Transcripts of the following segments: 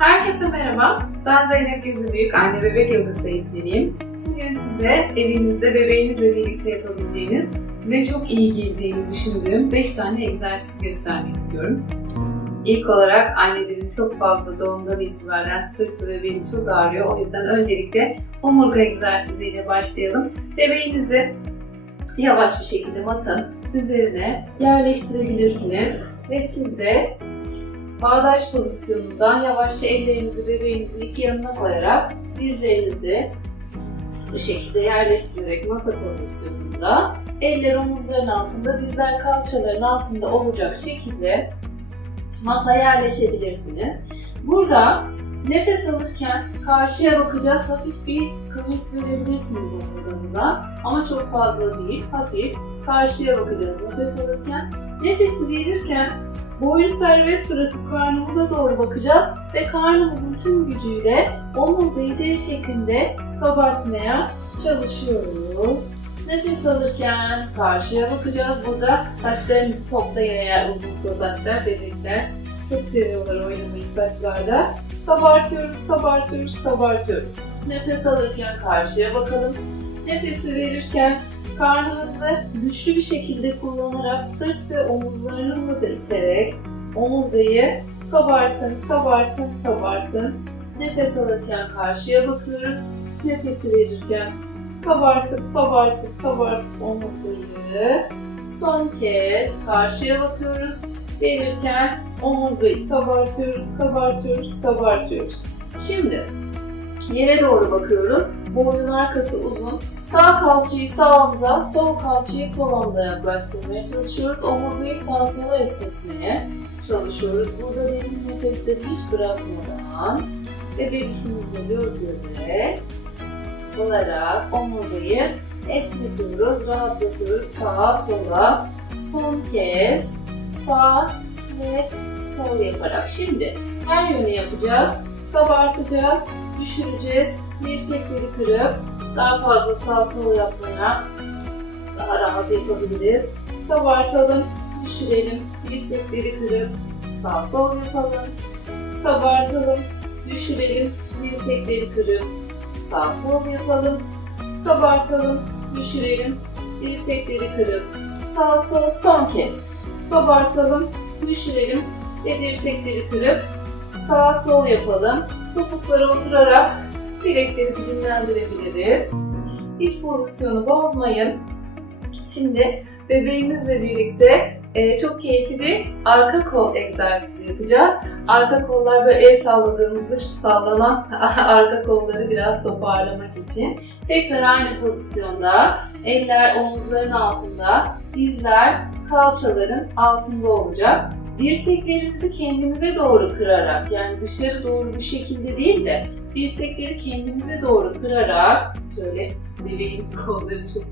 Herkese merhaba. Ben Zeynep Gözübüyük, anne bebek yogası eğitmeniyim. Bugün size evinizde bebeğinizle birlikte yapabileceğiniz ve çok iyi geleceğini düşündüğüm 5 tane egzersiz göstermek istiyorum. İlk olarak annelerin çok fazla doğumdan itibaren sırtı ve beli çok ağrıyor. O yüzden öncelikle omurga egzersiziyle başlayalım. Bebeğinizi yavaş bir şekilde matın üzerine yerleştirebilirsiniz ve siz de Bağdaş pozisyonundan yavaşça ellerinizi bebeğinizin iki yanına koyarak dizlerinizi bu şekilde yerleştirerek masa pozisyonunda eller omuzların altında, dizler kalçaların altında olacak şekilde mata yerleşebilirsiniz. Burada nefes alırken karşıya bakacağız. Hafif bir kıvırs verebilirsiniz omurganıza ama çok fazla değil. Hafif karşıya bakacağız nefes alırken. Nefesi verirken Boynu serbest bırakıp karnımıza doğru bakacağız ve karnımızın tüm gücüyle omurgayı şeklinde kabartmaya çalışıyoruz. Nefes alırken karşıya bakacağız. Burada saçlarınızı toplayın eğer uzunsa saçlar, bebekler çok seviyorlar oynamayı saçlarda. Kabartıyoruz, kabartıyoruz, kabartıyoruz. Nefes alırken karşıya bakalım. Nefesi verirken Karnınızı güçlü bir şekilde kullanarak sırt ve omuzlarınızla da iterek omurgayı kabartın, kabartın, kabartın. Nefes alırken karşıya bakıyoruz. Nefesi verirken kabartıp, kabartıp, kabartıp omurgayı. Son kez karşıya bakıyoruz. Verirken omurgayı kabartıyoruz, kabartıyoruz, kabartıyoruz. Şimdi yere doğru bakıyoruz. Boynun arkası uzun, Sağ kalçayı sağ omuza, sol kalçayı sol omuza yaklaştırmaya çalışıyoruz. Omurgayı sağa sola esnetmeye çalışıyoruz. Burada derin nefesleri hiç bırakmadan ve bebişimizle göz göze olarak omurgayı esnetiyoruz, rahatlatıyoruz sağa sola. Son kez sağ ve sol yaparak. Şimdi her yöne yapacağız. Kabartacağız, düşüreceğiz, dirsekleri kırıp daha fazla sağ sol yapmaya daha rahat yapabiliriz. Kabartalım, düşürelim, dirsekleri kırıp sağ sol yapalım. Kabartalım, düşürelim, dirsekleri kırıp sağ sol yapalım. Kabartalım, düşürelim, dirsekleri kırıp sağ sol son kez. Kabartalım, düşürelim ve dirsekleri kırıp sağ sol yapalım. Topuklara oturarak bilekleri bir dinlendirebiliriz. Hiç pozisyonu bozmayın. Şimdi bebeğimizle birlikte e, çok keyifli bir arka kol egzersizi yapacağız. Arka kollar böyle el salladığımızda şu sallanan arka kolları biraz toparlamak için. Tekrar aynı pozisyonda eller omuzların altında, dizler kalçaların altında olacak. Dirseklerimizi kendimize doğru kırarak yani dışarı doğru bu şekilde değil de dirsekleri kendimize doğru kırarak şöyle bebeğin kolları çok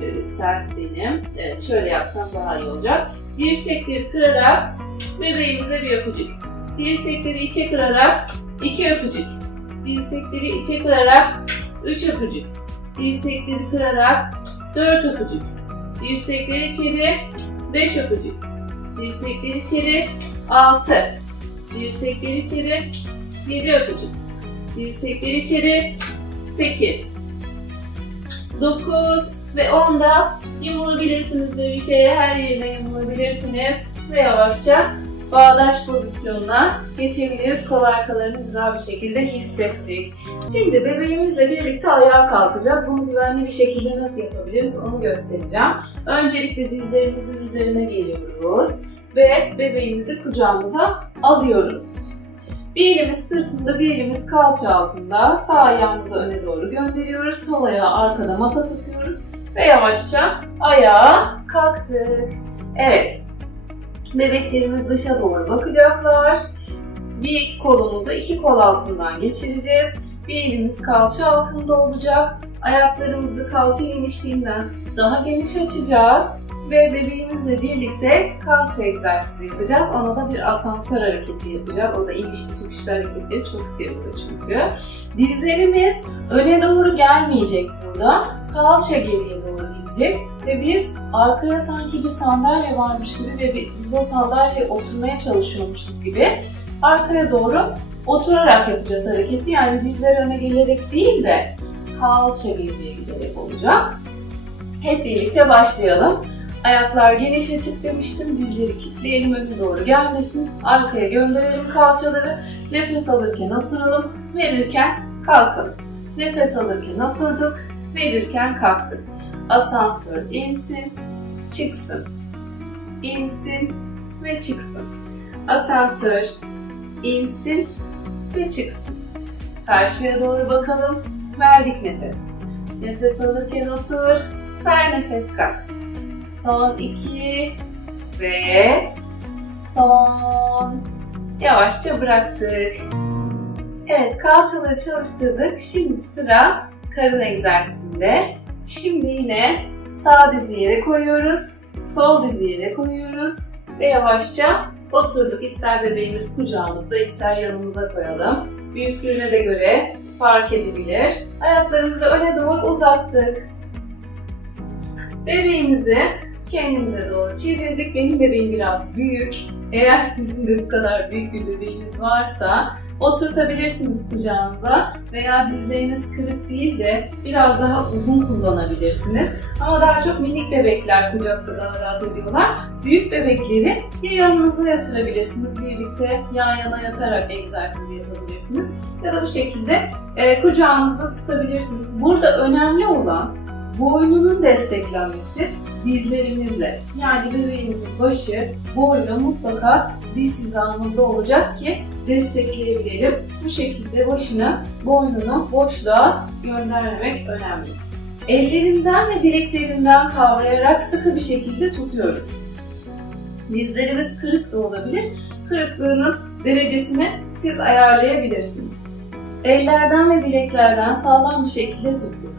şöyle sert benim. Evet şöyle yapsam daha iyi olacak. Dirsekleri kırarak bebeğimize bir öpücük. Dirsekleri içe kırarak iki öpücük. Dirsekleri içe kırarak üç öpücük. Dirsekleri kırarak dört öpücük. Dirsekleri içeri beş öpücük. Dirsekleri içeri altı. Dirsekleri içeri yedi öpücük. Dirsekleri içeri 8 9 ve 10'da yumulabilirsiniz bir şeye her yerine yumulabilirsiniz ve yavaşça bağdaş pozisyonuna geçebiliriz. Kol arkalarını güzel bir şekilde hissettik. Şimdi bebeğimizle birlikte ayağa kalkacağız. Bunu güvenli bir şekilde nasıl yapabiliriz onu göstereceğim. Öncelikle dizlerimizin üzerine geliyoruz ve bebeğimizi kucağımıza alıyoruz. Bir elimiz sırtında, bir elimiz kalça altında. Sağ ayağımızı öne doğru gönderiyoruz. Sol ayağı arkada mata takıyoruz. Ve yavaşça ayağa kalktık. Evet. Bebeklerimiz dışa doğru bakacaklar. Bir kolumuzu iki kol altından geçireceğiz. Bir elimiz kalça altında olacak. Ayaklarımızı kalça genişliğinden daha geniş açacağız ve bebeğimizle birlikte kalça egzersizi yapacağız. Ona da bir asansör hareketi yapacağız. O da inişli çıkışlı hareketleri çok seviyor çünkü. Dizlerimiz öne doğru gelmeyecek burada. Kalça geriye doğru gidecek ve biz arkaya sanki bir sandalye varmış gibi ve biz o sandalyeye oturmaya çalışıyormuşuz gibi arkaya doğru oturarak yapacağız hareketi. Yani dizler öne gelerek değil de kalça geriye giderek olacak. Hep birlikte başlayalım. Ayaklar geniş açık demiştim. Dizleri kilitleyelim öne doğru gelmesin. Arkaya gönderelim kalçaları. Nefes alırken oturalım. Verirken kalkalım. Nefes alırken oturduk. Verirken kalktık. Asansör insin, çıksın. İnsin ve çıksın. Asansör insin ve çıksın. Karşıya doğru bakalım. Verdik nefes. Nefes alırken otur. Ver nefes kalk. Son iki ve son. Yavaşça bıraktık. Evet kalçaları çalıştırdık. Şimdi sıra karın egzersizinde. Şimdi yine sağ dizi yere koyuyoruz. Sol dizi yere koyuyoruz. Ve yavaşça oturduk. İster bebeğimiz kucağımızda ister yanımıza koyalım. Büyüklüğüne de göre fark edebilir. Ayaklarımızı öne doğru uzattık. Bebeğimizi kendimize doğru çevirdik. Benim bebeğim biraz büyük. Eğer sizin de bu kadar büyük bir bebeğiniz varsa oturtabilirsiniz kucağınıza veya dizleriniz kırık değil de biraz daha uzun kullanabilirsiniz. Ama daha çok minik bebekler kucakta daha rahat ediyorlar. Büyük bebekleri ya yanınıza yatırabilirsiniz birlikte yan yana yatarak egzersiz yapabilirsiniz ya da bu şekilde e, kucağınızda tutabilirsiniz. Burada önemli olan boynunun desteklenmesi dizlerimizle. Yani bebeğimizin başı, boynu mutlaka diz hizamızda olacak ki destekleyebilelim. Bu şekilde başını, boynunu boşluğa göndermemek önemli. Ellerinden ve bileklerinden kavrayarak sıkı bir şekilde tutuyoruz. Dizlerimiz kırık da olabilir. Kırıklığının derecesini siz ayarlayabilirsiniz. Ellerden ve bileklerden sağlam bir şekilde tuttuk.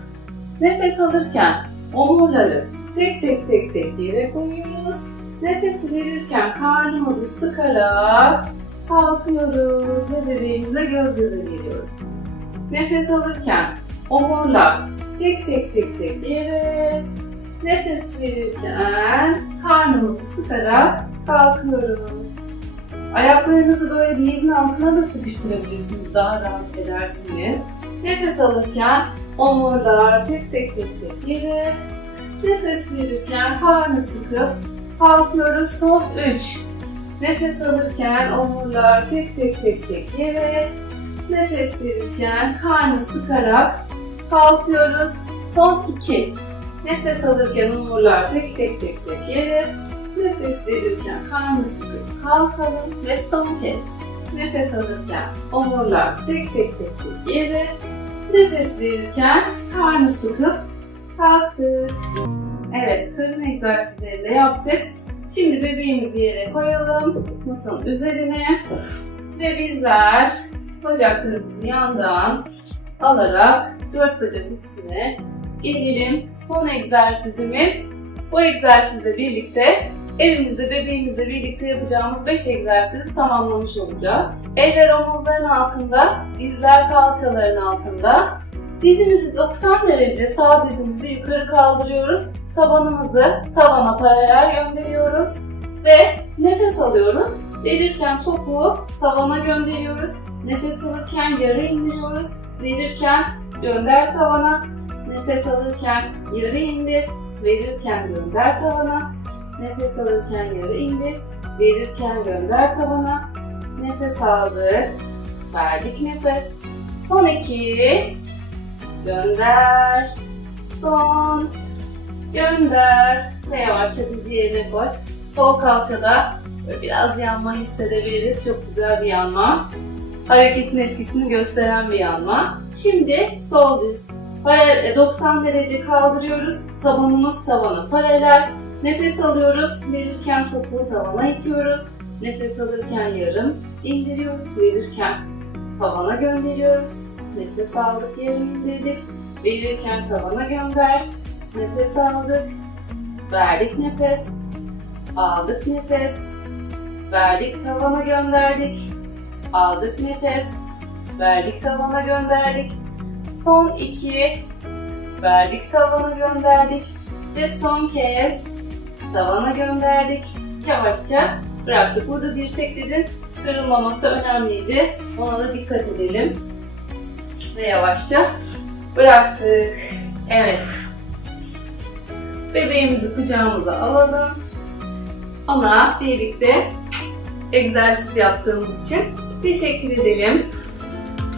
Nefes alırken omurları tek tek tek tek yere koyuyoruz. Nefes verirken karnımızı sıkarak kalkıyoruz ve bebeğimizle göz göze geliyoruz. Nefes alırken omurlar tek tek tek tek yere, nefes verirken karnımızı sıkarak kalkıyoruz. Ayaklarınızı böyle bir yerin altına da sıkıştırabilirsiniz, daha rahat edersiniz. Nefes alırken omurlar tek tek tek tek yere, nefes verirken karnı sıkıp kalkıyoruz. Son 3. Nefes alırken omurlar tek tek tek tek yere, nefes verirken karnı sıkarak kalkıyoruz. Son 2. Nefes alırken omurlar tek tek tek tek yere, nefes verirken karnı sıkıp kalkalım ve son kez. Nefes alırken omurlar tek tek tek tek yere, nefes verirken karnı sıkıp kalktık. Evet, karın egzersizlerini de yaptık. Şimdi bebeğimizi yere koyalım. Matın üzerine. Ve bizler bacaklarımızı yandan alarak dört bacak üstüne gelelim. Son egzersizimiz. Bu egzersizle birlikte evimizde bebeğimizle birlikte yapacağımız 5 egzersizi tamamlamış olacağız. Eller omuzların altında, dizler kalçaların altında. Dizimizi 90 derece sağ dizimizi yukarı kaldırıyoruz. Tabanımızı tavana paralel gönderiyoruz ve nefes alıyoruz. Verirken topuğu tavana gönderiyoruz. Nefes alırken yarı indiriyoruz. Verirken gönder tavana. Nefes alırken yarı indir. Verirken gönder tavana. Nefes alırken yarı indir. Verirken gönder tavana. Nefes aldık. Verdik nefes. Son iki. Gönder. Son. Gönder. Ve yavaşça dizi yerine koy. Sol kalçada böyle biraz yanma hissedebiliriz. Çok güzel bir yanma. Hareketin etkisini gösteren bir yanma. Şimdi sol diz. Paralel- 90 derece kaldırıyoruz. Tabanımız tavana paralel. Nefes alıyoruz. Verirken topuğu tavana itiyoruz. Nefes alırken yarım indiriyoruz. Verirken tavana gönderiyoruz. Nefes aldık, yarım indirdik. Verirken tavana gönder. Nefes aldık. Verdik nefes. Aldık nefes. Verdik tavana gönderdik. Aldık nefes. Verdik tavana gönderdik. Son iki. Verdik tavana gönderdik. Ve son kez tavana gönderdik. Yavaşça bıraktık. Burada dirseklerin kırılmaması önemliydi. Ona da dikkat edelim. Ve yavaşça bıraktık. Evet. Bebeğimizi kucağımıza alalım. Ona birlikte egzersiz yaptığımız için teşekkür edelim.